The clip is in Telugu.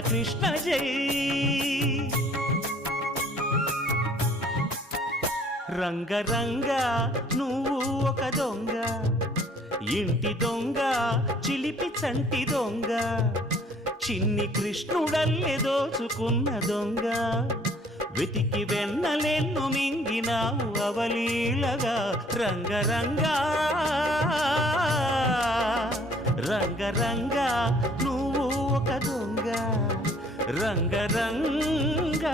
కృష్ణ జై. రంగరంగ నువ్వు ఒక దొంగ, ఇంటి దొంగ చిలిపి చంటి దొంగ, చిన్ని కృష్ణుడల్లె దోచుకున్న దొంగ, వెతికి వెన్నలెన్ను మింగినావు అవలీలగా. రంగరంగ రంగరంగ నువ్వు ఒక దొంగ, రంగరంగ.